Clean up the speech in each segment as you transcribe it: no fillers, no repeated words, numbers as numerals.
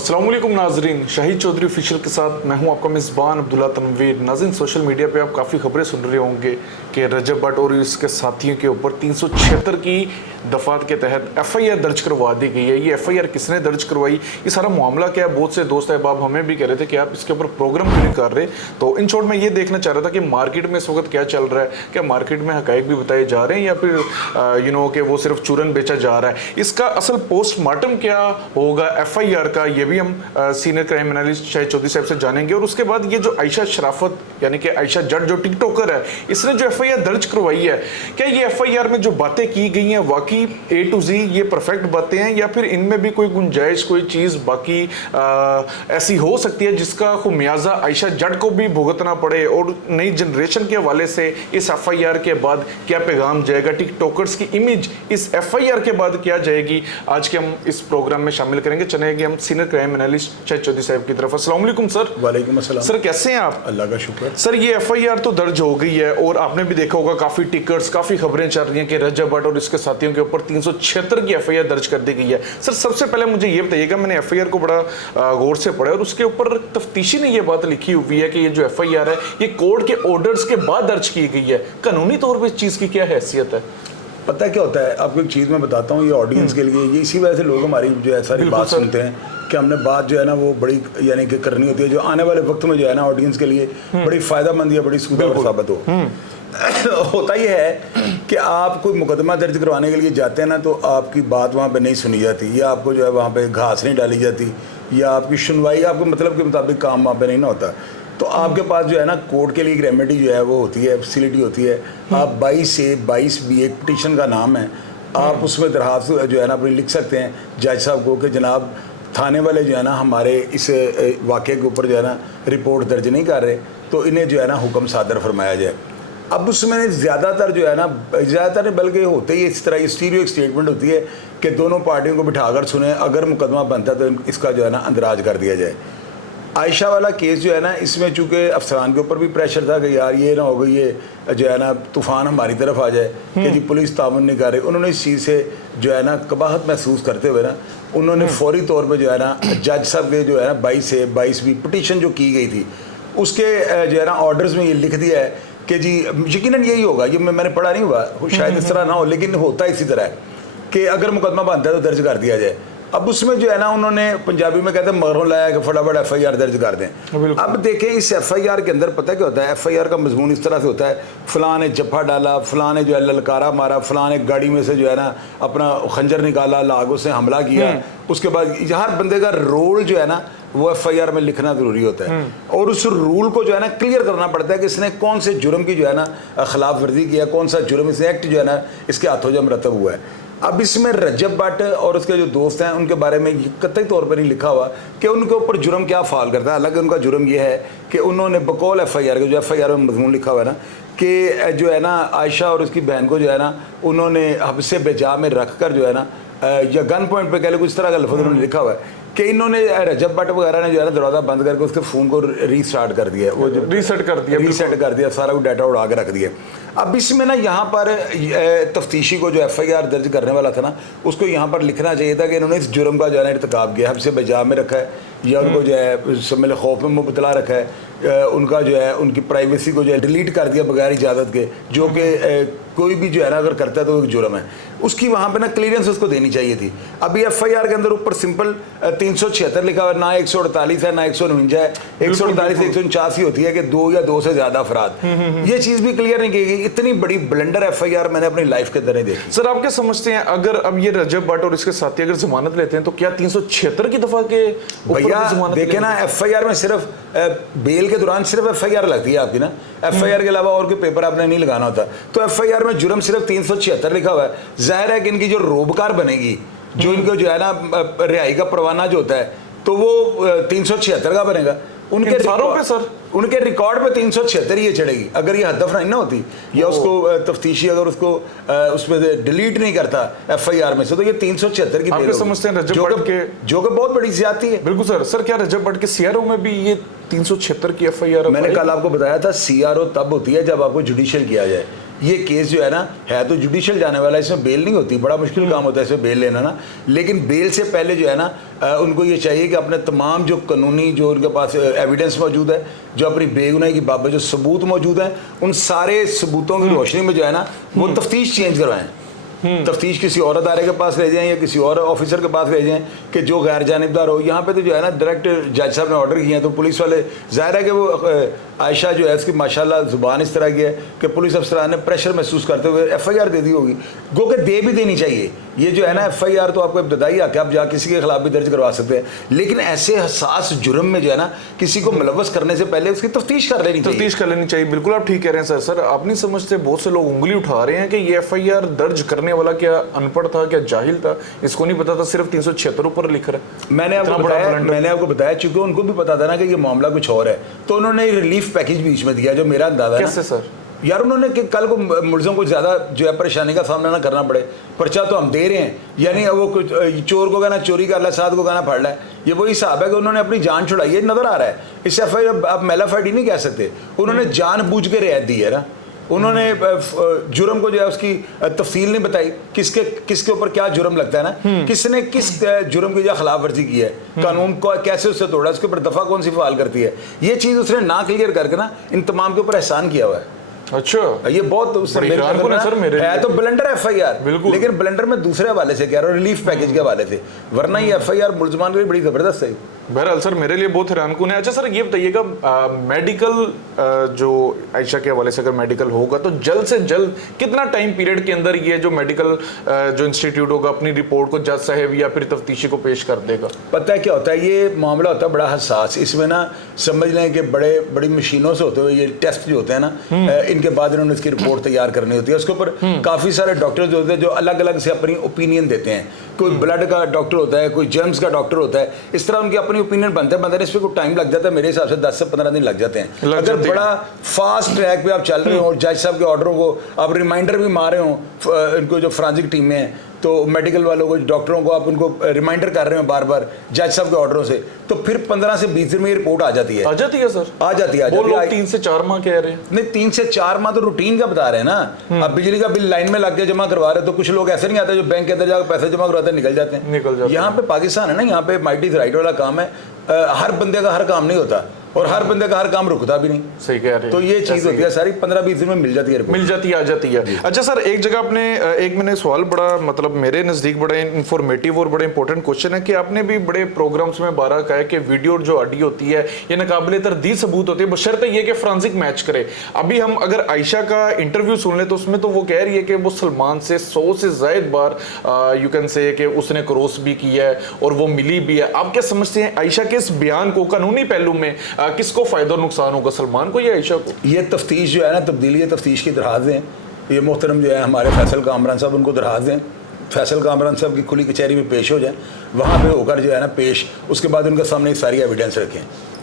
अस्सलाम वालेकुम नाजरीन, शाहिद चौधरी ऑफिशियल के साथ मैं हूं आपका मेज़बान अब्दुल्ला तनवीर। नाज़रीन, सोशल मीडिया पे आप काफ़ी खबरें सुन रहे होंगे कि रजब भट्ट और इसके साथियों के ऊपर 376 की दफ़ात के तहत FIR दर्ज करवा दी गई है। ये FIR किसने दर्ज करवाई, ये सारा मामला क्या है? बहुत से दोस्त अहबाब हमें भी कह रहे थे कि आप इसके ऊपर प्रोग्राम क्यों नहीं कर रहे। तो इन शॉर्ट में ये देखना चाह रहा था कि मार्केट में इस वक्त क्या चल रहा है, क्या मार्केट में हकायक भी बताए जा रहे हैं या फिर कि वो सिर्फ चूरन बेचा जा रहा है। इसका असल पोस्टमार्टम क्या होगा FIR का, ये भी हम senior crime analyst Shahid Chaudhary साहब से जानेंगे। और उसके बाद ये जो आयशा शराफत यानी कि आयशा जट जो टिकटॉकर है, इसने जो FIR दर्ज करवाई है, क्या ये FIR में जो बातें की गई हैं वाकई A to Z ये परफेक्ट बातें हैं या फिर इनमें भी कोई गुंजाइश, कोई चीज़ बाकी ऐसी हो सकती है जिसका खुमियाजा आयशा जट को भी भुगतना पड़े। और नई जनरेशन के हवाले से इस FIR के बाद क्या पैगाम जाएगा, टिकटॉकर्स की इमेज इस FIR के बाद क्या जाएगी, आज के हम इस प्रोग्राम में शामिल करेंगे। चलेंगे हम senior crime analyst Shahid Chaudhary साहब की तरफ। अस्सलाम वालेकुम सर। वालेकुम अस्सलाम सर, कैसे हैं आप? अल्लाह का शुक्र। सर, ये FIR तो दर्ज हो गई है और आपने भी देखा होगा काफी टिकर्स, काफी खबरें चल रही हैं कि रजब भट्ट और इसके साथियों के ऊपर 376 की FIR दर्ज कर दी गई है। सर, सबसे पहले मुझे ये बताइएगा, मैंने FIR को बड़ा गौर से पढ़ा और उसके ऊपर तफ्तीशी ने ये बात लिखी हुई है कि ये जो FIR है ये कोर्ट के ऑर्डर्स के बाद दर्ज की गई है। कानूनी तौर पर इस चीज की क्या हैसियत है? पता है क्या होता है, आपको एक चीज़ मैं बताता हूँ, ये ऑडियंस के लिए, ये इसी वजह से लोग हमारी जो है सारी बात सुनते हैं कि हमने बात जो है ना वो बड़ी यानी कि करनी होती है जो आने वाले वक्त में जो है ना ऑडियंस के लिए बड़ी फ़ायदेमंद या बड़ी सूदावर साबित हो। होता ही है कि आप कोई मुकदमा दर्ज करवाने के लिए जाते हैं ना तो आपकी बात वहाँ पे नहीं सुनी जाती या आपको जो है वहाँ पे घास नहीं डाली जाती या आपकी सुनवाई आपके मतलब के मुताबिक काम वहाँ पे नहीं ना होता। तो आपके पास जो है ना कोर्ट के लिए एक रेमेडी जो है वो होती है, फैसिलिटी होती है। आप 22A एक पिटीशन का नाम है, आप उसमें दरखास्त जो है ना अपनी लिख सकते हैं जज साहब को कि जनाब थाने वाले जो है ना हमारे इस वाक़े के ऊपर जो है ना रिपोर्ट दर्ज नहीं कर रहे, तो इन्हें जो है ना हुक्म सादर फरमाया जाए। अब उसमें ज़्यादातर जो है ना, ज़्यादातर बल्कि होते ही इस तरह स्टीरियो एक स्टेटमेंट होती है कि दोनों पार्टियों को बिठाकर सुने, अगर मुकदमा बनता है तो इसका जो है ना अंदराज कर दिया जाए। आयशा वाला केस जो है ना, इसमें चूँकि अफसरान के ऊपर भी प्रेशर था कि यार ये ना हो गई ये जो है ना तूफ़ान हमारी तरफ आ जाए कि जी पुलिस ताउन नहीं कर रही। उन्होंने इस चीज़ से जो है ना कबाहत महसूस करते हुए ना उन्होंने फौरी तौर पे जो है ना जज साहब के जो है ना 22A पिटीशन जो की गई थी उसके जो है ना ऑर्डर्स में ये लिख दिया है कि जी यकीनन यही होगा, ये मैंने पढ़ा नहीं हुआ, शायद इस तरह ना हो लेकिन होता है इसी तरह कि अगर मुकदमा बनता है तो दर्ज कर दिया जाए। अब उसमें जो है ना उन्होंने पंजाबी में कहते हैं मगरों लाया कि फटाफट FIR दर्ज कर दें। अब देखें इस FIR के अंदर पता क्या होता है, FIR का मजमून इस तरह से होता है, फ़लाँ ने जफ्फा डाला, फ़लाँ ने जो है ललकारा मारा, फ़लाँ ने गाड़ी में से जो है ना अपना खंजर निकाला, लागों से हमला किया। उसके बाद हर बंदे का रोल जो है ना वो FIR में लिखना ज़रूरी होता है और उस रूल को जो है ना क्लियर करना पड़ता है कि इसने कौन से जुर्म की जो है ना खिलाफ वर्जी किया, कौन सा जुर्म इसने एक्ट जो है ना इसके हाथों जो मरतब हुआ है। अब इसमें रजब भट्ट और उसके जो दोस्त हैं उनके बारे में कतई तौर पर नहीं लिखा हुआ कि उनके ऊपर जुर्म क्या फ़ाल करता है। हालांकि उनका जुर्म ये है कि उन्होंने बकौल FIR के जो FIR में मजमून लिखा हुआ है ना कि जो है ना आयशा और उसकी बहन को जो है ना उन्होंने हब्से बेजा में रख कर जो है ना या गन पॉइंट पे कह लो कुछ तरह का लफ्ज़ उन्होंने लिखा हुआ है कि इन्होंने रजब भट्ट वगैरह ने जो है ना दरवाज़ा बंद करके उसके फ़ोन को रीस्टार्ट कर दिया, वो जो रीसेट कर दिया, सारा कुछ डाटा उड़ा के रख दिया। अब इसमें ना यहाँ पर तफ्तीशी को जो FIR दर्ज करने वाला था ना उसको यहाँ पर लिखना चाहिए था कि इन्होंने इस जुर्म का जो है ना इर्तिकाब किया, हमसे बेजा में रखा है या उनको जो है सम्मिल खौफ में मुबतला रखा है, उनका जो है उनकी प्राइवेसी को जो है डिलीट कर दिया बगैर इजाज़त के, जो कि कोई भी जो है ना अगर करता है तो एक जुर्म है, उसकी वहाँ पे ना क्लियरेंस उसको देनी चाहिए थी। अभी FIR के अंदर ऊपर सिंपल 376 लिखा हुआ है, ना 148 है ना 149 है, 148 से 189 होती है कि 2 या 2 से ज़्यादा अफराद, ये चीज़ भी क्लियर नहीं की गई। इतनी बड़ी ब्लंडर FIR मैंने अपनी लाइफ के अंदर नहीं देखी। सर, आप क्या समझते हैं अगर अब ये रजब भट्ट और इसके साथी अगर जमानत लेते हैं तो क्या 376 की दफ़ा के भैया देखे ना FIR में सिर्फ बेल के दौरान सिर्फ FIR लगती है आपकी ना, FIR के अलावा और कोई पेपर आपने नहीं लगाना होता। तो FIR में जुर्म सिर्फ 376 लिखा हुआ है। जाहिर है कि इनकी जो रोबकार बनेगी, जो इनको जो है ना रिहाई का परवाना जो होता है तो वो 376 का बनेगा। उनके सारों पे सर उनके रिकॉर्ड पे 376 ये चढ़ेगी अगर ये हदफनाई ना होती या उसको तफ्तीशी अगर उसको उसमें डिलीट नहीं करता FIR में से, तो ये 376 की आप समझते हैं रजब भट्ट के जो कि बहुत बड़ी ज्यादती है। बिल्कुल सर क्या रजब भट्ट के CRO में भी ये 376 की FIR? मैंने कल आपको बताया था CRO तब होती है जब आपको जुडिशियल किया जाए। ये केस जो है ना है तो जुडिशियल जाने वाला, इसमें बेल नहीं होती, बड़ा मुश्किल काम होता है इसमें बेल लेना ना, लेकिन बेल से पहले जो है ना उनको ये चाहिए कि अपने तमाम जो कानूनी जो उनके पास एविडेंस मौजूद है, जो अपनी बेगुनाही की बाबत जो सबूत मौजूद हैं, उन सारे सबूतों की रोशनी में जो है ना वो तफ्तीश चेंज करवाएं। तफ्तीश किसी और अदारे के पास ले जाएं या किसी और ऑफिसर के पास ले जाएं कि जो गैर जानिबदार हो। यहाँ पे तो जो है ना डायरेक्ट जज साहब ने ऑर्डर किए हैं, तो पुलिस वाले जाहिर है कि वो आयशा जो है इसकी माशाल्लाह ज़ुबान इस तरह की है कि पुलिस अफसरान ने प्रेशर महसूस करते हुए FIR दे दी होगी, गो के दे भी देनी चाहिए। ये जो है ना FIR तो आपको इब्तदाई हक है, आप जा किसी के खिलाफ भी दर्ज करवा सकते हैं, लेकिन ऐसे हसास जुर्म में जो है ना किसी को मुलव्वस करने से पहले उसकी तफ्तीश कर लेनी चाहिए। बिल्कुल आप ठीक कह रहे हैं सर आप नहीं समझते बहुत से लोग उंगली उठा रहे हैं कि ये FIR दर्ज करने वाला क्या अनपढ़ था, क्या जाहिल था, इसको नहीं पता था सिर्फ 376 ऊपर लिख रहा है। मैंने आपको बताया चूंकि उनको भी पता था ना कि ये मामला कुछ और है, तो उन्होंने रिलीफ पैकेज बीच में दिया जो मेरा अंदाजा है। कैसे सर? यार उन्होंने कि कल को मुलज़म को ज़्यादा जो है परेशानी का सामना ना करना पड़े, पर्चा तो हम दे रहे हैं, यानी वो कुछ चोर को कहना चोरी कर ला, साथ को कहना फड़ ला, ये वही हिसाब है कि उन्होंने अपनी जान छुड़ाई है, नज़र आ रहा है। इससे FIR आप मेलाफाइड नहीं कह सकते, उन्होंने जानबूझ के रियायत दी है ना, उन्होंने जुर्म को जो है उसकी तफसील नहीं बताई, किसके ऊपर क्या जुर्म लगता है ना, किसने किस जुर्म की जो खिलाफ वर्जी की है, कानून को कैसे उससे तोड़ा, उसके ऊपर दफा कौन सी फाल करती है, ये चीज़ उसने ना क्लियर करके ना इन तमाम के ऊपर एहसान किया हुआ है। अच्छा ये बहुत है तो ब्लेंडर FIR, लेकिन ब्लेंडर में दूसरे हवाले से कह रहा हूँ, रिलीफ पैकेज के हवाले से, वरना ये FIR मुलजमान की बड़ी जबरदस्त है। बहरहाल सर मेरे लिए बहुत हैरानकुन है। अच्छा सर ये बताइएगा मेडिकल जो आयशा के हवाले से अगर मेडिकल होगा तो जल्द से जल्द कितना टाइम पीरियड के अंदर ये जो मेडिकल जो इंस्टीट्यूट होगा अपनी रिपोर्ट को जज साहब या फिर तफ्तीशी को पेश कर देगा? पता है क्या होता है, ये मामला होता है बड़ा हसास, इसमें ना समझ लें कि बड़ी मशीनों से होते हुए ये टेस्ट जो होते हैं ना, इनके बाद इन्होंने इसकी रिपोर्ट तैयार करनी होती है, उसके ऊपर काफ़ी सारे डॉक्टर्स होते हैं जो अलग अलग से अपनी ओपिनियन देते हैं, कोई ब्लड का डॉक्टर होता है, कोई जर्म्स का डॉक्टर होता है, इस तरह उनकी अपनी ओपिनियन बनते हैं, इस पर कोई टाइम लग जाता है, मेरे हिसाब से 10 से 15 दिन लग जाते हैं। अगर बड़ा फास्ट ट्रैक पे आप चल रहे हो और जज साहब के ऑर्डरों को आप रिमाइंडर भी मार रहे हो, इनको जो फोरेंसिक टीम में है तो मेडिकल वालों को, डॉक्टरों को आप उनको रिमाइंडर कर रहे हो बार बार जज साहब के ऑर्डरों से, तो फिर 15 से 20 दिन में ये रिपोर्ट आ जाती है। आ जाती है सर? आ जाती है। 3 से 4 माह कह रहे हैं। नहीं 3 से 4 माह तो रूटीन का बता रहे हैं ना। अब बिजली का बिल लाइन में लग के जमा करवा रहे, तो कुछ लोग ऐसे नहीं आते जो बैंक के अंदर जाकर पैसे जमा करवाते निकल जाते हैं। यहाँ पे पाकिस्तान है ना, यहाँ पे माइटी राइट वाला काम है, हर बंदे का हर काम नहीं होता और हर बंदे का हर काम रुकता भी नहीं। सही कह रहे हैं। तो ये चीज होती है सारी 15-20 दिन में मिल जाती है, आ जाती है। अच्छा सर एक जगह आपने एक मैंने सवाल बड़ा मतलब मेरे नज़दीक बड़ा इंफॉर्मेटिव और बड़ा इंपॉर्टेंट क्वेश्चन है कि आपने भी बड़े प्रोग्राम्स में बारह कहा है कि वीडियो जो ऑडियो होती है ये नाकाबिले तरदीद सबूत होती है, बशर्ते ये कि फ्रांसिक मैच करे। अभी हम अगर आयशा का इंटरव्यू सुन ले तो उसमें तो वो कह रही है कि वो सलमान से 100 से ज़ायद बार यू कैन से कि उसने क्रॉस भी किया है और वो मिली भी है। आप क्या समझते हैं आयशा के इस बयान को कानूनी पहलू में किसको फायदा नुकसान होगा, सलमान को या आयशा को? ये तफ्तीश जो है ना, तब्दीली तफ्तीश की दरखास्त दें, ये मोहतरम जो है हमारे फैसल कामरान साहब उनको दरखास्त दें, फैसल कामरान साहब की खुली कचहरी में पेश हो जाए, वहाँ पे होकर जो है ना पेश, उसके बाद उनके सामने सारी एविडेंस रखें।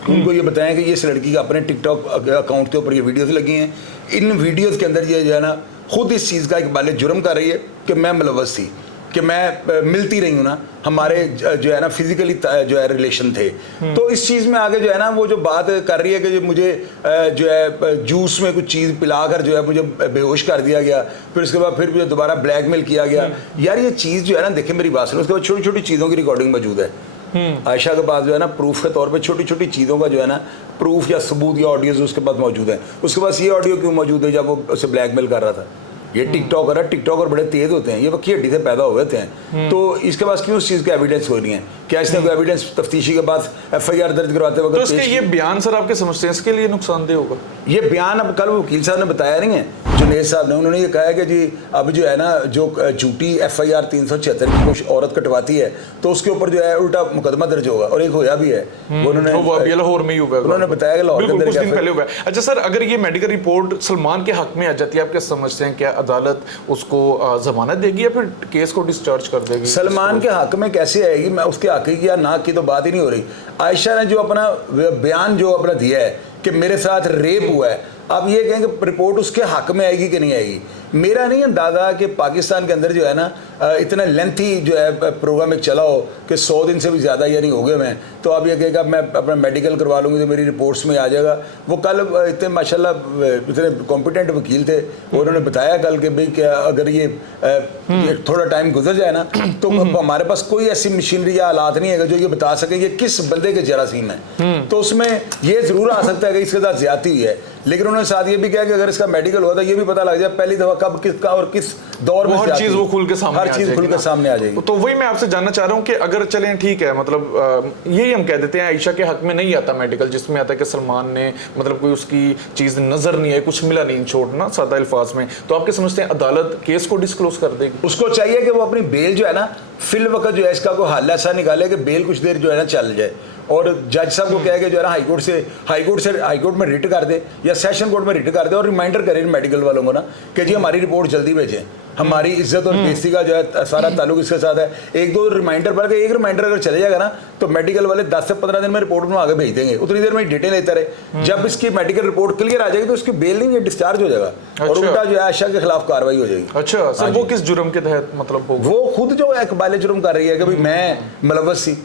उनको ये बताएं कि ये इस लड़की का अपने टिकटॉक अकाउंट के ऊपर ये वीडियोज़ लगी हैं, इन वीडियोज़ के अंदर ये जो है ना खुद इस चीज़ का एक बाले जुर्म कर रही है कि मैं मुलव्वस थी, कि मैं मिलती रही हूँ ना, हमारे जो है ना फिजिकली जो है रिलेशन थे। तो इस चीज़ में आगे जो है ना वो जो बात कर रही है कि मुझे जो है जूस में कुछ चीज़ पिलाकर जो है मुझे बेहोश कर दिया गया, फिर उसके बाद फिर मुझे दोबारा ब्लैकमेल किया गया। यार ये चीज़ जो है ना, देखिए मेरी बात सुनो, उसके बाद छोटी छोटी चीज़ों की रिकॉर्डिंग मौजूद है। आयशा के पास जो है ना प्रूफ के तौर पे छोटी छोटी चीज़ों का जो है ना प्रूफ या सबूत या ऑडियोज उसके पास मौजूद है। उसके पास ये ऑडियो क्यों मौजूद है जब वो उसे ब्लैकमेल कर रहा था? ये टिकटॉकर है, टिकटॉकर बड़े तेज होते हैं, ये वक्की हड्डी से पैदा हुए थे, तो इसके पास क्यों उस चीज़ की एविडेंस हो रही है? क्या इसने कोई एविडेंस तफ्तीशी के बाद FIR दर्ज करवाते वक्त? तो इसके ये बयान सर आपके समझते हैं इसके लिए नुकसानदेह होगा? ये बयान अब कल वकील साहब ने बताया नहीं है, जो जुनेद साहब ने, उन्होंने ये कहा है कि जी अब जो है ना, जो झूठी FIR 376 की कुछ औरत कटवाती है तो उसके ऊपर जो है उल्टा मुकदमा दर्ज होगा, और एक होया भी है। वो उन्होंने लाहौर में ही हुआ है, उन्होंने बताया कि लाहौर के बिल्कुल अंदर कुछ दिन क्या पहले हुआ है। अच्छा सर, अगर ये मेडिकल रिपोर्ट सलमान के हक में आ जाती है, आप क्या समझते हैं, क्या अदालत उसको जमानत देगी या फिर केस को डिस्चार्ज कर देगी? सलमान के हक में कैसे आएगी? मैं उसके हक की या ना की तो बात ही नहीं हो रही। आयशा ने जो अपना बयान जो अपना दिया है कि मेरे साथ रेप हुआ है, आप ये कहें कि रिपोर्ट उसके हक में आएगी कि नहीं आएगी? मेरा नहीं अंदाज़ा कि पाकिस्तान के अंदर जो है ना इतना लेंथी जो है प्रोग्राम एक चला हो कि 100 दिन से भी ज़्यादा यानी हो गए मैं, तो आप ये कहेगा मैं अपना मेडिकल करवा लूँगी तो मेरी रिपोर्ट्स में आ जाएगा। वो कल इतने माशाल्लाह इतने कॉम्पिटेंट वकील थे, उन्होंने बताया कल कि भाई क्या अगर ये थोड़ा टाइम गुजर जाए ना तो हमारे पास कोई ऐसी मशीनरी या हालात नहीं है जो ये बता सके कि किस बंदे के जरासीम है। तो उसमें ये ज़रूर आ सकता है कि इसके साथ ज्यादती हुई है, लेकिन उन्होंने साथ ये भी कहा कि अगर इसका मेडिकल हुआ तो ये भी पता लग जाए पहली दफा कब किसका और किस दौर में हर चीज वो खुल के सामने हर चीज खुल के सामने आ जाएगी। तो वही मैं आपसे जानना चाह रहा हूँ कि अगर चलें ठीक है, मतलब यही हम कह देते हैं आयशा के हक में नहीं आता मेडिकल, जिसमें आता है कि सलमान ने मतलब कोई उसकी चीज नजर नहीं है, कुछ मिला नहीं, छोड़ ना सादा अल्फाज में, तो आपके समझते हैं अदालत केस को डिस्क्लोज कर देगी? उसको चाहिए कि वो अपनी बेल जो है ना फिल वक्त जो है इसका कोई हल ऐसा निकाले कि बेल कुछ देर जो है ना चल जाए, और जज साहब को कहे कि जो है ना हाईकोर्ट में रिट कर दे या सेशन कोर्ट में रिट कर दे, और रिमाइंडर करे मेडिकल वालों को ना कि जी हमारी रिपोर्ट जल्दी भेजें, हमारी इज्जत और बेइज्जती का जो है सारा ताल्लुक इसके साथ है। एक दो रिमाइंडर पर एक रिमाइंडर अगर चले जाएगा ना तो मेडिकल वाले 10 से 15 दिन में रिपोर्ट में आगे भेज देंगे, उतनी देर में डिटेल लेता रहे। जब इसकी मेडिकल रिपोर्ट क्लियर आ जाएगी तो उसकी बेल नहीं, ये डिस्चार्ज हो जाएगा और उल्टा जो है आयशा के खिलाफ कार्रवाई हो जाएगी। अच्छा सर, वो किस जुर्म के तहत मतलब होगा? वो खुद जो है इकबाल जुर्म कर रही है कि भाई मैं मुलव्वस थी,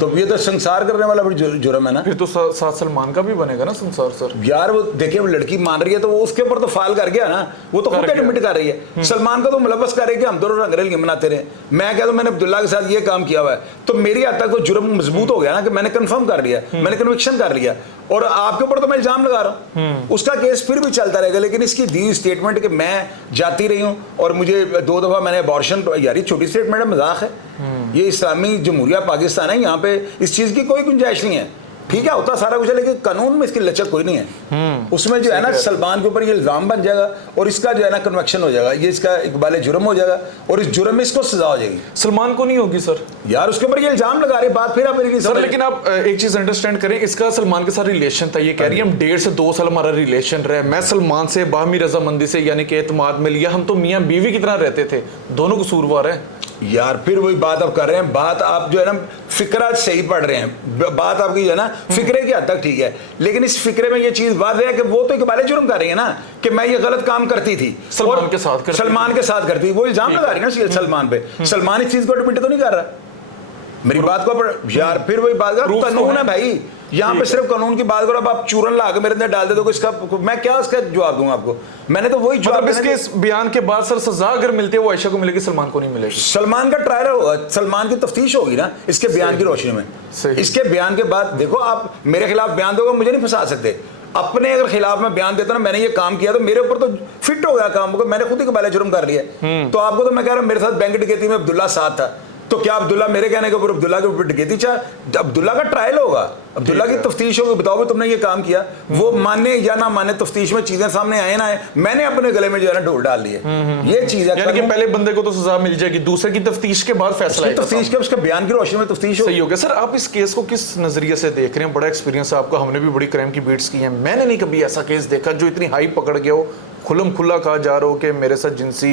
तो ये तो संसार करने वाला फिर जुर्म है ना। फिर तो साथ सलमान का भी बनेगा ना संसार सर। यार वो देखिए, वो लड़की मान रही है तो वो उसके ऊपर तो फाल कर गया ना, वो तो खुद एडमिट कर रही है। सलमान का तो मुलव्वस कर रही है कि हम दोनों रंगरेल मनाते रहे, मैं कहता हूं मैंने अब्दुल्ला के साथ ये काम किया हुआ है, तो मेरी हद तक वो जुर्म मजबूत हो गया ना कि मैंने कंफर्म कर लिया, मैंने कन्विक्शन कर लिया, और आपके ऊपर तो मैं इल्जाम लगा रहा हूँ। उसका केस फिर भी चलता रहेगा, लेकिन इसकी दी स्टेटमेंट कि मैं जाती रही हूँ और मुझे 2 दफा मैंने अबॉर्शन, यार ये छोटी स्टेटमेंट है, मजाक है। ये इस्लामी जमहूरिया पाकिस्तान है, यहाँ पे इस चीज की कोई गुंजाइश नहीं है। ठीक है, होता सारा कुछ है, लेकिन कानून में इसकी लचक कोई नहीं है। उसमें जो है ना सलमान के ऊपर ये इल्जाम बन जाएगा और इसका जो है ना कन्वेक्शन हो जाएगा, ये इसका इकबाल जुर्म हो जाएगा और इस जुर्म में इसको सजा हो जाएगी। सलमान को नहीं होगी सर? यार उसके ऊपर ये इल्जाम लगा रही बात, फिर आप सर लेकिन आप एक चीज अंडरस्टैंड करें, इसका सलमान के साथ रिलेशन था, ये कह रही है हम 1.5 से 2 साल हमारा रिलेशन रहा, मैं सलमान से बाहमी रजामंदी से यानी कि एतमाद में लिया, हम तो मियाँ बीवी की तरह रहते थे, दोनों कसूरवार हैं। यार फिर वही बात आप कर रहे हैं, बात आप जो है ना फिक्रा सही पढ़ रहे हैं, बात आपकी जो है ना फिक्रे की हद तक ठीक है, लेकिन इस फिक्रे में ये चीज बात है कि वो तो इकबाल जुर्म कर रही है ना कि मैं ये गलत काम करती थी सलमान के साथ करती, वो इल्जाम लगा रही है ना सलमान पे। सलमान इस चीज को एडमिट तो नहीं कर रहा, मेरी बात को यार फिर वही बात का कानून है भाई, यहाँ पे सिर्फ कानून की बात करो। अब आप चूरन ला के मेरे अंदर डाल दे तो इसका मैं क्या उसका जवाब दूंगा आपको? मैंने तो वही जवाब, इसके इस बयान के बाद सर सजा अगर मिलती है वो आयशा को मिलेगी, सलमान को नहीं मिलेगी? सलमान का ट्रायल होगा, सलमान की तफ्तीश होगी ना इसके बयान की रोशनी में। इसके बयान के बाद देखो, आप मेरे खिलाफ बयान दोगे, मुझे नहीं फंसा सकते। अपने अगर खिलाफ मैं बयान देता ना मैंने ये काम किया तो मेरे ऊपर तो फिट हो गया काम, मैंने खुद ही इकबाल जुर्म कर लिया। तो आपको तो मैं कह रहा हूँ मेरे साथ बैंक डकैती में अब्दुल्ला साथ था, तो क्या अब्दुल्ला मेरे कहने के ऊपर अब्दुल्ला के ऊपर डकैती चाह? अब्दुल्ला का ट्रायल होगा, अब्दुल्ला की तफ्तीश होगी, बताओ तुमने ये काम किया, वो माने या ना माने, तफ्तीश में चीजें सामने आए ना आए, मैंने अपने गले में जो है ना ढोल डाल लिए। ये चीज है, यानी कि पहले बंदे को तो सजा मिल जाएगी, दूसरे की तफ्तीश के बाद फैसला, तफ्तीश के उसके बयान की रोशनी में तफ्तीश सही हो गया। सर आप इस केस को किस नजरिए से देख रहे हैं? बड़ा एक्सपीरियंस है आपका, हमने भी बड़ी क्राइम की बीट्स की हैं, मैंने नहीं कभी ऐसा केस देखा जो इतनी हाई पकड़ गया हो, खुल्लम खुल्ला कहा जा रहा हो कि मेरे साथ जिनसी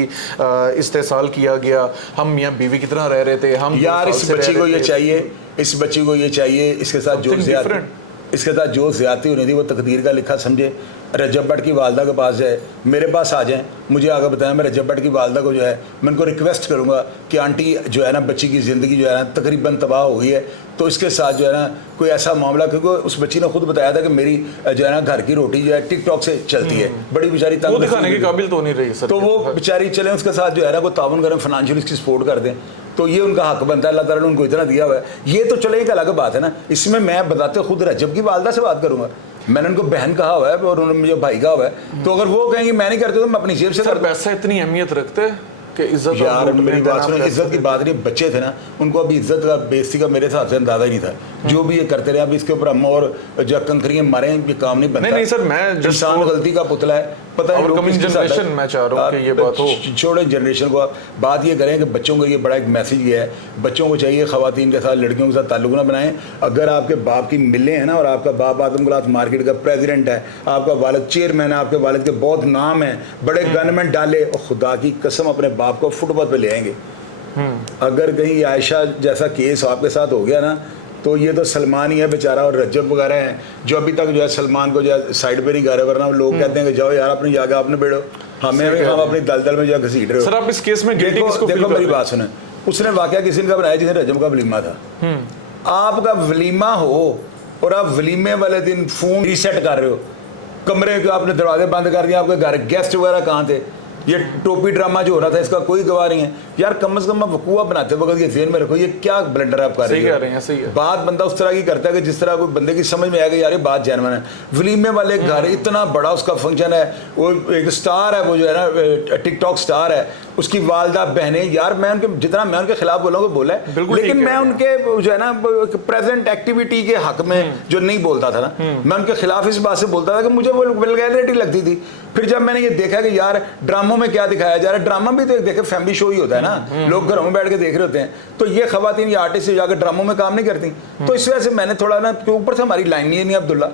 इस्तेसाल किया गया, हम मियाँ बीवी की तरह रह रहे थे, हम यार इस बच्ची को ये चाहिए, इस बच्ची को ये चाहिए, इसके साथ जो ज्यादती होनी थी वो तकदीर का लिखा समझे, रजब भट्ट की वालदा के पास जाए, मेरे पास आ जाए, मुझे आगे बताएं, मैं रजब भट्ट की वालदा को जो है मैं उनको रिक्वेस्ट करूंगा कि आंटी जो है ना बच्ची की ज़िंदगी जो है ना तकरीबन तबाह हो गई है, तो इसके साथ जो है ना कोई ऐसा मामला, क्योंकि उस बच्ची ने खुद बताया था कि मेरी जो है ना घर की रोटी जो है टिकटॉक से चलती है, बड़ी बेचारी वो दिखाने के काबिल तो नहीं रही सर, तो वो बेचारी चले उसके साथ जो है ना कोई ताउन करें, फाइनेंशियल इसकी सपोर्ट कर दें, तो ये उनका हक बनता है, अल्लाह ताला ने उनको इतना दिया हुआ है। ये तो चले एक अलग बात है ना, इसमें मैं बताते खुद रजब की वालदा से बात करूंगा, मैंने उनको बहन कहा हुआ है और उन्होंने मुझे भाई कहा हुआ है, तो अगर वो कहेंगे मैं नहीं करती तो मैं अपनी जेब से कर। पैसा इतनी अहमियत रखते हैं कि इज्जत, यार मेरी बात सुनो, इज्जत की बात नहीं, बच्चे थे ना, उनको अभी इज्जत का बेइज्जती का मेरे हिसाब से अंदाजा ही नहीं था, जो भी ये करते रहे। अभी इसके ऊपर हम और जो कंकरियां मारे ये काम नहीं बनता। नहीं सर, मैं इंसान गलती का पुतला है, पता नहीं लोग कमिंग किसके साथ है। जनरेशन मैं चाह रहा हूँ कि ये बात हो। छोटे जनरेशन को आप बात ये करें कि बच्चों को ये बड़ा एक मैसेज ये है, बच्चों को चाहिए ख़वातीन के साथ लड़कियों के साथ ताल्लुक ना बनाएं। अगर आपके बाप की मिलें हैं ना, और आपका बाप आदम क्लास मार्केट का प्रेसिडेंट है, आपका वालिद चेयरमैन है, आपके वालिद के बहुत नाम है, बड़े गवर्नमेंट डाले, और खुदा की कसम अपने बाप को फुटपाथ पे ले आएंगे। अगर कहीं आयशा जैसा केस आपके साथ हो गया ना, तो ये तो सलमान ही है बेचारा, और रजब वगैरह हैं जो अभी तक जो है सलमान को जो है साइड पे नहीं कर रहे, वरना लोग कहते हैं कि जाओ यार अपनी जगह आपने बैठो, हम अपनी दलदल में जो है घसीट रहे हो। सर आप इस केस में गिल्टी किसको फील देखो कर मेरी रहे हैं? बात सुने, उसने वाकया किसी ने का बनाया जिसने रजब का वलीमा था। आपका वलीमा हो और आप वलीमे वाले दिन फोन रीसेट कर रहे हो, कमरे के आपने दरवाजे बंद कर दिए, आपके घर गेस्ट वगैरह कहाँ थे, ये टोपी ड्रामा जो हो रहा था इसका कोई गवाह नहीं है यार। कम से कम आप वकूआ बनाते वक्त ये ज़हन में रखो, ये क्या ब्लंडर आप कर रहे हैं। सही है। बात बंदा उस तरह की करता है कि जिस तरह कोई बंदे की समझ में आएगा यार ये बात जेन्युइन है। वलीमे वाले घर इतना बड़ा उसका फंक्शन है, वो एक स्टार है, वो जो है ना टिकटॉक स्टार है, उसकी वालदा बहनें, यार मैं उनके जितना मैं उनके खिलाफ बोलूँगा बोला है, लेकिन मैं उनके जो है ना प्रेजेंट एक्टिविटी के हक में जो नहीं बोलता था ना, मैं उनके खिलाफ इस बात से बोलता था कि मुझे वो वल्गैरिटी लगती थी। फिर जब मैंने ये देखा कि यार ड्रामों में क्या दिखाया जा रहा है, ड्रामा भी तो देखे फैमिली शो ही होता है ना, लोग घरों में बैठ के देख रहे होते हैं, तो ये खवातीन या आर्टिस्ट जाकर ड्रामों में काम नहीं करती। तो इस वजह से मैंने थोड़ा ना, क्यों ऊपर से हमारी लाइन नहीं है नहीं अब्दुल्ला,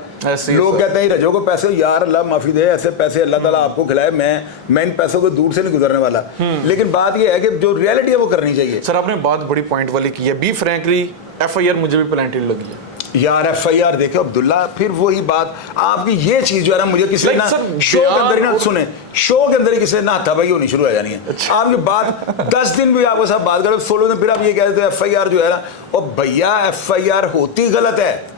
लोग कहते हैं रजो को पैसे, यार अल्लाह माफी दे, ऐसे पैसे अल्लाह ताला आपको खिलाए, मैं इन पैसों को दूर से नहीं गुजरने वाला, लेकिन बात ये है कि जो रियलिटी है वो करनी चाहिए। सर आपने बात बड़ी पॉइंट वाली की है, बी फ्रैंकली FIR मुझे भी प्लांटेड लगी है यार। FIR देखे अब्दुल्ला, फिर वही बात आपकी ये चीज जो है ना, मुझे किसी ना शो के अंदर ही ना सुने, शो के अंदर ही किसी ना हाथापाई होनी शुरू हो जानी है। आप ये बात 10 दिन भी आपके साथ बात करो, 16 दिन फिर आप ये कह देते हैं FIR जो है ना, और भैया FIR होती गलत है।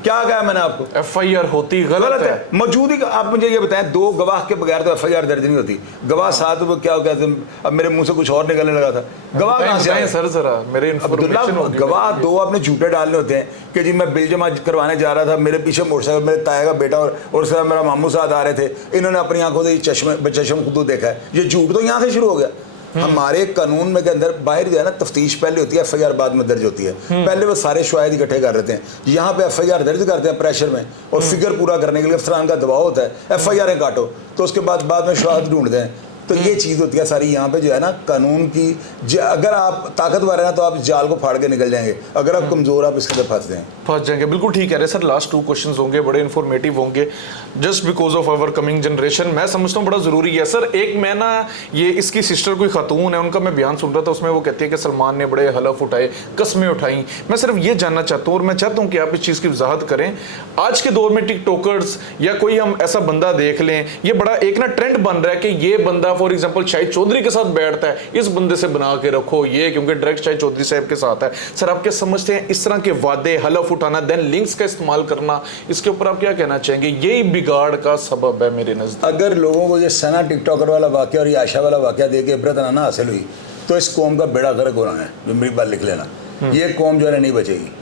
क्या कहा मैंने आपको? FIR होती गलत है। मौजूद आप मुझे ये बताएं, 2 गवाह के बगैर तो FIR दर्ज नहीं होती। गवाह साथ वो क्या कहते हैं, अब मेरे मुंह से कुछ और निकलने लगा था, गवाह कहां से आए? सर जरा मेरे इन्फॉर्मेशन, गवाह 2 आपने झूठे डालने होते हैं कि जी मैं बिल जमा करवाने जा रहा था, मेरे पीछे मोटरसाइकिल मेरे ताया का बेटा और उसके साथ मेरा मामू साथ आ रहे थे, इन्होंने अपनी आंखों से चश्म खुद देखा है। ये झूठ तो यहाँ से शुरू हो गया। हमारे कानून में के अंदर बाहर जो है ना तफ्तीश पहले होती है, FIR बाद में दर्ज होती है। पहले वो सारे शवाहिद इकट्ठे कर देते हैं, यहाँ पे FIR दर्ज करते हैं प्रेशर में, और फिगर पूरा करने के लिए अफसरान का दबाव होता है, FIR काटो, तो उसके बाद में शवाहिद ढूंढते हैं। तो ये चीज़ होती है सारी यहाँ पे जो है ना कानून की। अगर आप ताकतवर है ना तो आप जाल को फाड़ के निकल जाएंगे, अगर आप कमज़ोर आप इसके अंदर फंस जाएंगे। बिल्कुल ठीक है सर। लास्ट 2 क्वेश्चंस होंगे, बड़े इन्फॉर्मेटिव होंगे, just because of our coming generation. मैं समझता हूँ बड़ा ज़रूरी है सर। एक मैं ना, ये इसकी सिस्टर कोई खातून है, उनका मैं बयान सुन रहा था, उसमें वो कहती है कि सलमान ने बड़े हलफ उठाए, कस्में उठाई। मैं सिर्फ ये जानना चाहता हूँ, और मैं चाहता हूँ कि आप इस चीज़ की वजाहत करें। आज के दौर में टिकटॉकर्स या कोई हम ऐसा बंदा देख लें, ये बड़ा एक ना ट्रेंड बन रहा है कि ये बंदा फॉर एग्जाम्पल शाहिद चौधरी के साथ बैठता है, इस बंदे से बना के रखो ये, क्योंकि डायरेक्ट शाहिद चौधरी साहब के साथ है। सर आप क्या समझते हैं इस तरह के वादे, हलफ उठाना, देन लिंक्स का इस्तेमाल करना, इसके ऊपर आप क्या कहना चाहेंगे? यही बिगाड़ का सबब है मेरे नजदीक। अगर लोगों को ये सना टिकटॉकर वाला वाकया और ये आयशा वाला वाकया दे के इबरत ना हासिल हुई तो इस कौम का बेड़ा गर्क होना है। जो मेरी बात लिख लेना, ये कौम जो है नहीं बचेगी।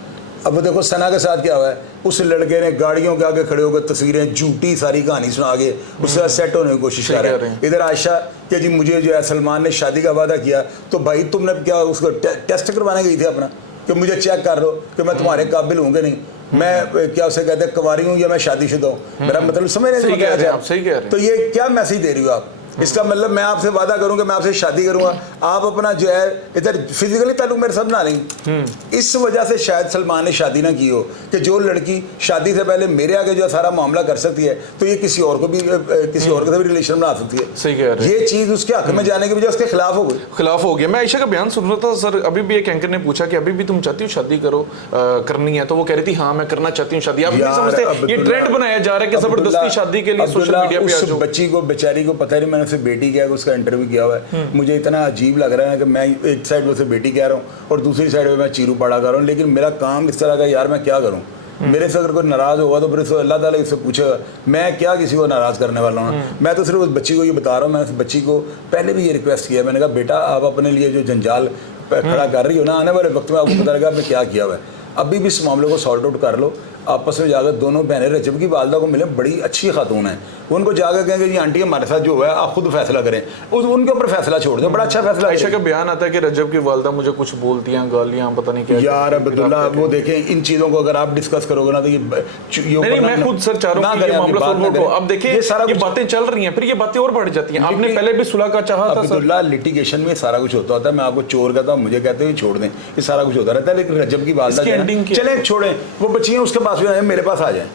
अब देखो सना के साथ क्या हुआ है, उस लड़के ने गाड़ियों के आगे खड़े होकर तस्वीरें झूठी सारी कहानी सुना के उसके साथ सेट होने की कोशिश कर रहे हैं। इधर आयशा कि जी मुझे जो है सलमान ने शादी का वादा किया, तो भाई तुमने क्या उसको टेस्ट करवाने गई थी अपना, कि मुझे चेक कर लो कि मैं तुम्हारे काबिल हूँ कि नहीं, मैं क्या उसे कहते हैं कुंवारी हूँ या मैं शादीशुदा हूँ। मेरा मतलब समझ नहीं सही कह रहे हैं। तो ये क्या मैसेज दे रही हो आप? इसका मतलब मैं आपसे वादा करूंगा, मैं आपसे शादी करूंगा, आप अपना जो है इधर फिजिकली ताल्लुक मेरे साथ बना लेंगे। इस वजह से शायद सलमान ने शादी ना की हो कि जो लड़की शादी से पहले मेरे आगे जो सारा मामला कर सकती है, तो ये किसी और को भी किसी और के साथ भी रिलेशन बना सकती है। सही कह रहे हैं। ये चीज़ उसके हक में जाने की वजह उसके खिलाफ हो गई। मैं आयशा का बयान सुन रहा था सर, अभी भी एक एंकर ने पूछा कि अभी भी तुम चाहती हो शादी करनी है, तो वो कह रही थी हाँ मैं करना चाहती हूँ शादी। आप नहीं समझते ये ट्रेंड बनाया जा रहा है कि जबरदस्ती शादी के लिए सोशल मीडिया पे आ जाओ। बच्ची को बेचारी को पता नहीं, मैंने उसे बेटी किया, उसका इंटरव्यू किया हुआ है। मुझे इतना अजीब लग रहा है कि मैं एक साइड उसे बेटी कह रहा हूँ और दूसरी साइड में मैं चीरू पाड़ा कर रहा हूँ, लेकिन मेरा काम इस तरह का, यार मैं क्या करूँ? मेरे से अगर कोई नाराज होगा तो फिर अल्लाह ताला इससे पूछेगा, मैं क्या किसी को नाराज करने वाला हूँ? मैं तो सिर्फ उस बच्ची को ये बता रहा हूँ। मैंने उस बच्ची को पहले भी ये रिक्वेस्ट किया, मैंने कहा बेटा आप अपने लिए जो जंजाल खड़ा कर रही हो ना, आने वाले वक्त में आपको पता लगा आपने क्या किया हुआ है। अभी भी इस मामले को सॉर्ट आउट कर लो, आपस में जाकर दोनों बहनें, रजब की वालदा को मिले, बड़ी अच्छी खातून है, वो उनको जाकर कहेंगे जी आंटी हमारे साथ जो है आप खुद फैसला करें, उनके ऊपर फैसला छोड़ दो, बड़ा अच्छा फैसला आयशा करें। का बयान आता है कि रजब की वालदा मुझे कुछ बोलती हैं, गालियां पता नहीं क्या। यार अब्दुल्ला वो देखें, इन चीज़ों को अगर आप डिस्कस करोगे ना तो ये नहीं, मैं खुद सर चाह रहा हूं कि ये मामला सॉल्व हो। अब देखिए ये बातें चल रही हैं, फिर ये बातें और बढ़ जाती हैं। आपने पहले भी सुलह का चाहा था अब्दुल्ला, लिटिगेशन में सारा कुछ होता है। मैं आपको चोर कहता हूँ, मुझे कहते हैं छोड़ दें, ये सारा कुछ होता रहता है। लेकिन रजब की बात चले छोड़ें, वो बच्चियाँ उसके पास भी आए, मेरे पास आ जाए,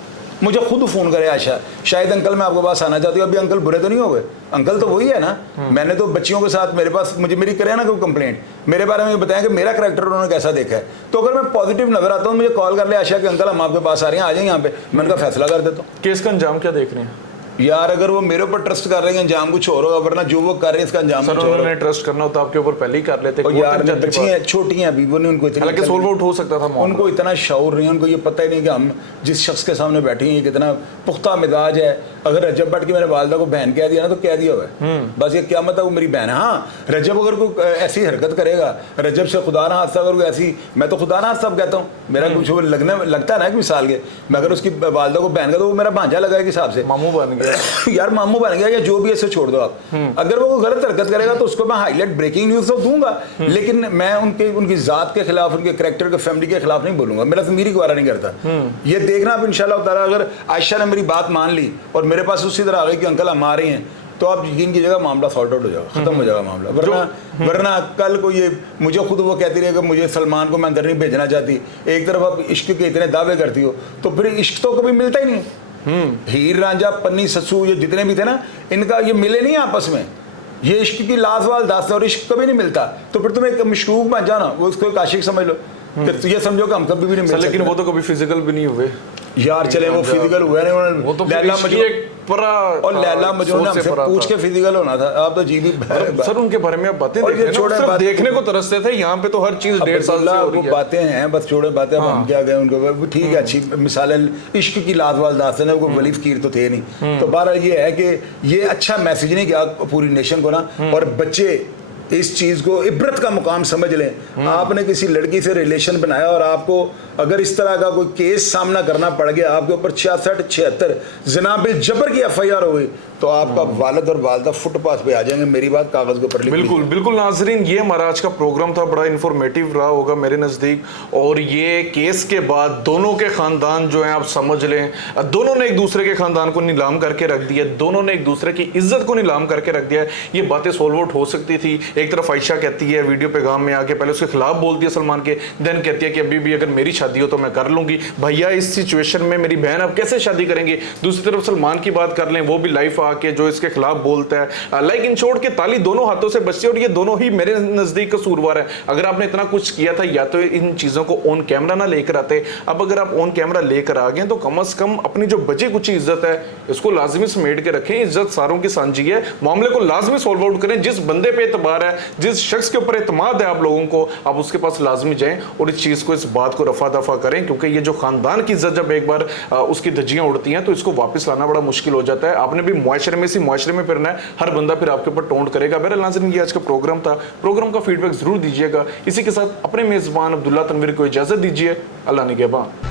मुझे खुद फ़ोन करे आयशा, शायद अंकल मैं आपके पास आना चाहती हूँ। अभी अंकल बुरे तो नहीं हो गए, अंकल तो वही है ना। मैंने तो बच्चियों के साथ मेरे पास मुझे मेरी करे ना कोई कंप्लेंट, मेरे बारे में बताया कि मेरा करैक्टर उन्होंने कैसा देखा है। तो अगर मैं पॉजिटिव नजर आता हूँ, मुझे कॉल कर ले आयशा कि अंकल हम आपके पास आ रहे हैं, आ जाए यहाँ पे, मैं उनका फैसला कर देता हूँ। केस का अंजाम क्या देख रहे हैं यार? अगर वो मेरे ऊपर ट्रस्ट कर रहे हैं, अंजाम कुछ और होगा, वरना जो वो कर रहे हैं इसका अंजाम कुछ और होगा। उन्होंने ट्रस्ट करना होता आपके ऊपर पहले ही कर लेते। और यार बच्चियाँ छोटी हैं अभी, वो नहीं, उनको इतना हालांकि सोल्व आउट हो सकता था, उनको इतना शऊर नहीं है, उनको ये पता ही नहीं कि हम जिस शख्स के सामने बैठे हैं ये कितना पुख्ता मिजाज है। अगर रजब भट्ट की मैंने वालदा को बहन कह दिया ना तो कह दिया हुआ है, बस ये क्या मतलब वो मेरी बहन है। हाँ, रजब अगर कोई ऐसी हरकत करेगा, रजब से खुदा ना हादसा अगर कोई ऐसी, मैं तो खुदा ना हादसा कहता हूँ, मेरा कुछ लगता है ना एक मिसाल के, मैं अगर उसकी वालदा को बहन का तो वो मेरा भांजा लगा एक हिसाब से, मामू बन गया यार मामू बन गया या जो भी, ऐसे छोड़ दो आप। अगर वो गलत हरकत करेगा तो उसको मैं हाईलाइट ब्रेकिंग न्यूज तो दूंगा, लेकिन मैं उनकी जात के खिलाफ, उनके करैक्टर के फैमिली के खिलाफ नहीं बोलूंगा। मेरा ज़मीर ही गवारा नहीं करता। ये देखना आप इंशाल्लाह ताला, अगर आयशा ने मेरी बात मान ली और मेरे पास उसी तरह आ गई कि अंकल हम आ रहे हैं, तो आप यकीन कीजिएगा मामला सॉर्ट आउट हो जाएगा, खत्म हो जाएगा मामला। वरना कल को ये मुझे खुद वो कहती रही कि मुझे सलमान को मैं अंदर नहीं भेजना चाहती, एक तरफ आप इश्क के इतने दावे करती हो, तो फिर इश्क तो कभी मिलता ही नहीं। हीर रांझा, पन्नी ससु, ये जितने भी थे ना, इनका ये मिले नहीं आपस में, ये इश्क की लाजवाल दास्तान, और इश्क कभी नहीं मिलता। तो फिर तुम एक मशकूक बन जाना, वो उसको एक आशिक समझ लो, ये समझो कि हम कभी भी नहीं मिल सकते। लेकिन वो तो कभी फिजिकल भी नहीं हुए यार। चले वो फिजिकल हुआ नहीं, वो तो लैला मजनून और लैला मजनून ने हमसे पूछ के फिजिकल होना था। आप तो जी भी सर उनके बारे में आप बातें देख रहे हैं, देखने को तरसते थे, यहाँ पे तो हर चीज 1.5 साल से हो रही है। वो बातें हैं, बस छोड़े बातें, अब हम क्या गए उनको, ठीक है अच्छी मिसाल इश्क की लाजवाल दास्तान है, वो वली फकीर तो थे नहीं। तो बहरहाल ये है कि ये अच्छा मैसेज नहीं गया पूरी नेशन को ना, और बच्चे इस चीज़ को इबरत का मुकाम समझ लें। आपने किसी लड़की से रिलेशन बनाया और आपको अगर इस तरह का कोई केस सामना करना पड़ गया, आपके ऊपर 66-76 जनाबे जबर की FIR हो गई, तो आपका वालिद और वालदा फुटपाथ पे आ जाएंगे। मेरी बात कागज के ऊपर लिख लीजिए। बिल्कुल बिल्कुल नाजरीन, ये हमारा आज का प्रोग्राम था, बड़ा इन्फॉर्मेटिव रहा होगा मेरे नज़दीक। और ये केस के बाद दोनों के ख़ानदान जो हैं आप समझ लें, दोनों ने एक दूसरे के ख़ानदान को नीलाम करके रख दिया, दोनों ने एक दूसरे की इज्जत को नीलाम करके रख दिया। ये बातें सॉल्व आउट हो सकती थी। एक तरफ आयशा कहती है वीडियो पैगाम में आके, पहले उसके खिलाफ बोलती है सलमान के, देन कहती है कि अभी भी अगर मेरी शादी हो तो मैं कर लूंगी। भैया इस सिचुएशन में मेरी बहन अब कैसे शादी करेंगे। दूसरी तरफ सलमान की बात कर लें, वो भी लाइव आके जो इसके खिलाफ बोलता है, लाइक इन शॉर्ट के ताली दोनों हाथों से बचती है। और ये दोनों ही मेरे नजदीक कसूरवार है। अगर आपने इतना कुछ किया था, या तो इन चीजों को ऑन कैमरा ना लेकर आते। अब अगर आप ऑन कैमरा लेकर आ गए तो कम से कम अपनी जो बची कुछ इज्जत है इसको लाजमी समेट के रखें। इज्जत सारों की सांझी है, मामले को लाजमी सॉल्व आउट करें। जिस बंदे पे एतबार है, जिस शख्स के ऊपर एतमाद है आप लोगों को, आप उसके पास लाजमी जाएं और इस चीज को, इस बात को रफा दफा करें। क्योंकि ये जो खानदान की इज्जत जब एक बार उसकी धज्जियां उड़ती हैं तो इसको वापस लाना बड़ा मुश्किल हो जाता है। आपने भी मुआशरे में फिरना है, हर बंदा फिर आपके ऊपर टोंट करेगा। बहरहाल नाज़रीन, ये आज का प्रोग्राम था। प्रोग्राम का फीडबैक जरूर दीजिएगा। इसी के साथ अपने मेजबान अब्दुल्ला तनवीर को इजाजत दीजिए। अल्लाह निगहबान।